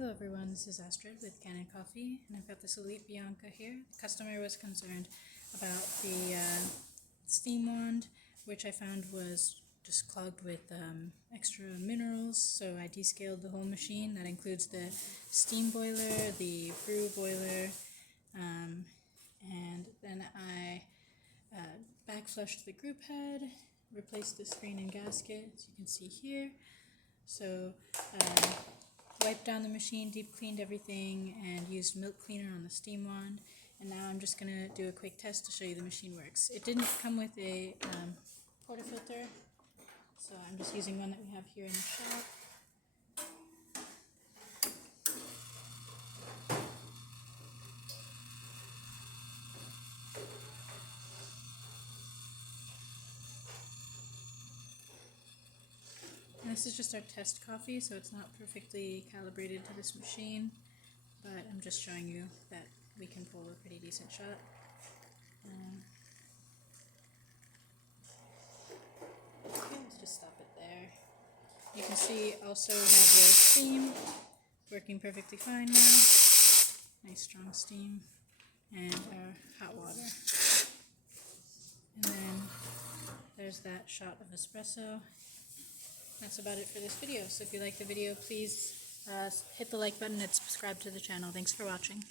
Hello everyone, this is Astrid with Kanen Coffee, and I've got this Lelit Bianca here. The customer was concerned about the steam wand, which I found was just clogged with extra minerals, so I descaled the whole machine. That includes the steam boiler, the brew boiler, and then I backflushed the group head, replaced the screen and gasket, as you can see here. So wiped down the machine, deep cleaned everything, and used milk cleaner on the steam wand. And now I'm just going to do a quick test to show you the machine works. It didn't come with a portafilter, so I'm just using one that we have here in the shop. And this is just our test coffee, so it's not perfectly calibrated to this machine, but I'm just showing you that we can pull a pretty decent shot. Okay, let's just stop it there. You can see also we have the steam working perfectly fine now. Nice strong steam. And our hot water. And then there's that shot of espresso. That's about it for this video. So if you like the video, please hit the like button and subscribe to the channel. Thanks for watching.